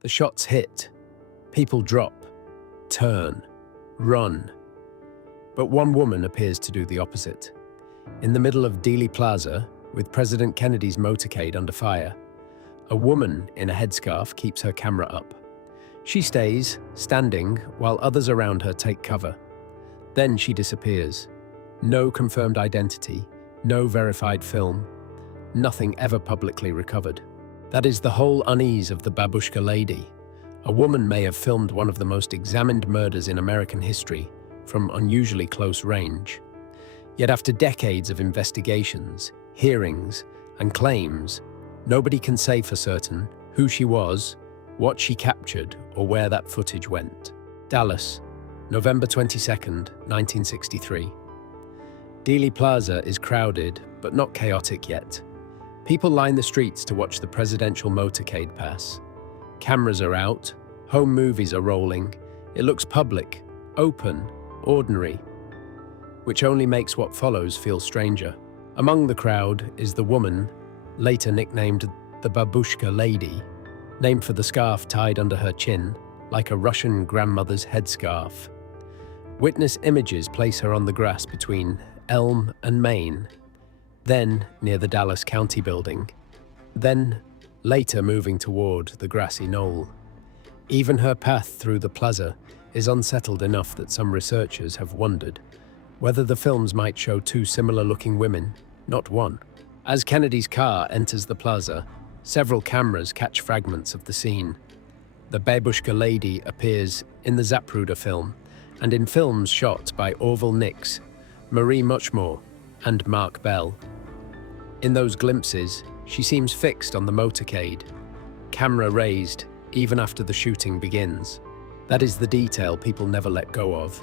The shots hit. People drop, turn, run. But one woman appears to do the opposite. In the middle of Dealey Plaza, with President Kennedy's motorcade under fire, a woman in a headscarf keeps her camera up. She stays, standing, while others around her take cover. Then she disappears. No confirmed identity, no verified film, nothing ever publicly recovered. That is the whole unease of the Babushka Lady. A woman may have filmed one of the most examined murders in American history from unusually close range. Yet after decades of investigations, hearings, and claims, nobody can say for certain who she was, what she captured, or where that footage went. Dallas, November 22nd, 1963. Dealey Plaza is crowded, but not chaotic yet. People line the streets to watch the presidential motorcade pass. Cameras are out, home movies are rolling. It looks public, open, ordinary, which only makes what follows feel stranger. Among the crowd is the woman, later nicknamed the Babushka Lady, named for the scarf tied under her chin, like a Russian grandmother's headscarf. Witness images place her on the grass between Elm and Main, then near the Dallas County building, then later moving toward the grassy knoll. Even her path through the plaza is unsettled enough that some researchers have wondered whether the films might show two similar-looking women, not one. As Kennedy's car enters the plaza, several cameras catch fragments of the scene. The Babushka Lady appears in the Zapruder film and in films shot by Orville Nix, Marie Muchmore, and Mark Bell. In those glimpses, she seems fixed on the motorcade, camera raised even after the shooting begins. That is the detail people never let go of.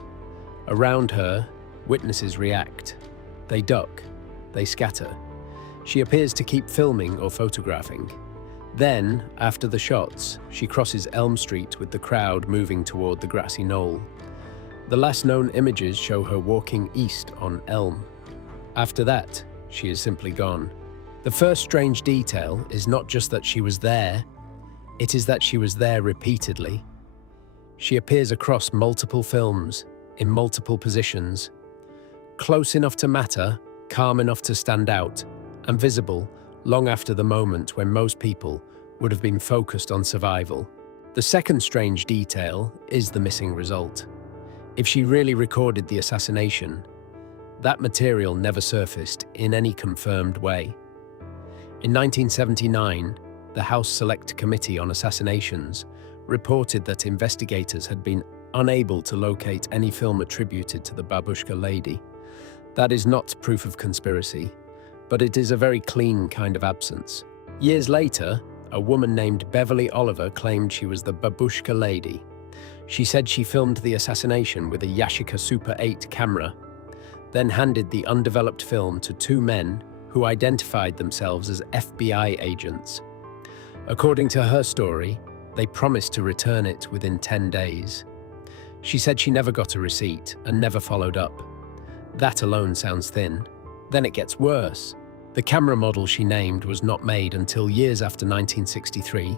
Around her, witnesses react. They duck, they scatter. She appears to keep filming or photographing. Then, after the shots, she crosses Elm Street with the crowd moving toward the grassy knoll. The last known images show her walking east on Elm. After that, she is simply gone. The first strange detail is not just that she was there, it is that she was there repeatedly. She appears across multiple films, in multiple positions, close enough to matter, calm enough to stand out, and visible long after the moment when most people would have been focused on survival. The second strange detail is the missing result. If she really recorded the assassination, that material never surfaced in any confirmed way. In 1979, the House Select Committee on Assassinations reported that investigators had been unable to locate any film attributed to the Babushka Lady. That is not proof of conspiracy, but it is a very clean kind of absence. Years later, a woman named Beverly Oliver claimed she was the Babushka Lady. She said she filmed the assassination with a Yashica Super 8 camera, then handed the undeveloped film to two men who identified themselves as FBI agents. According to her story, they promised to return it within 10 days. She said she never got a receipt and never followed up. That alone sounds thin. Then it gets worse. The camera model she named was not made until years after 1963.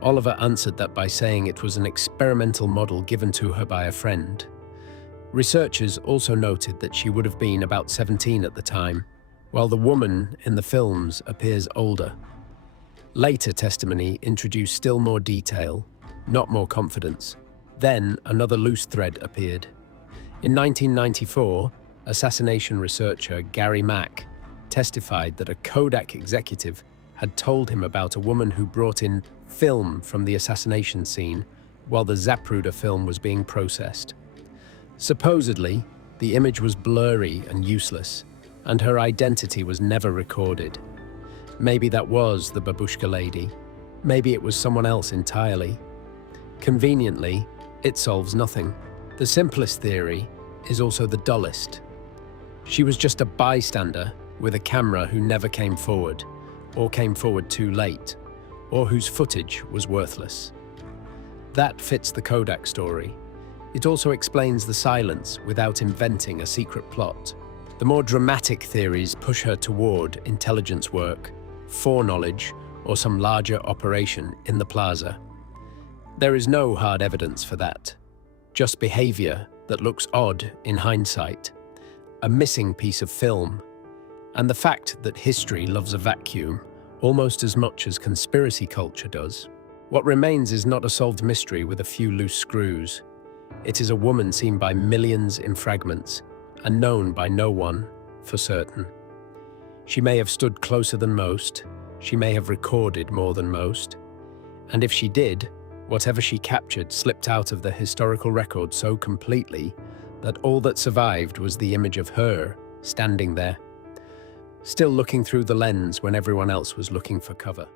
Oliver answered that by saying it was an experimental model given to her by a friend. Researchers also noted that she would have been about 17 at the time, while the woman in the films appears older. Later testimony introduced still more detail, not more confidence. Then another loose thread appeared. In 1994, assassination researcher Gary Mack testified that a Kodak executive had told him about a woman who brought in film from the assassination scene while the Zapruder film was being processed. Supposedly, the image was blurry and useless, and her identity was never recorded. Maybe that was the Babushka Lady. Maybe it was someone else entirely. Conveniently, it solves nothing. The simplest theory is also the dullest. She was just a bystander with a camera who never came forward, or came forward too late, or whose footage was worthless. That fits the Kodak story. It also explains the silence without inventing a secret plot. The more dramatic theories push her toward intelligence work, foreknowledge, or some larger operation in the plaza. There is no hard evidence for that, just behavior that looks odd in hindsight, a missing piece of film, and the fact that history loves a vacuum almost as much as conspiracy culture does. What remains is not a solved mystery with a few loose screws. It is a woman seen by millions in fragments and known by no one for certain. She may have stood closer than most, she may have recorded more than most, and if she did, whatever she captured slipped out of the historical record so completely that all that survived was the image of her standing there, still looking through the lens when everyone else was looking for cover.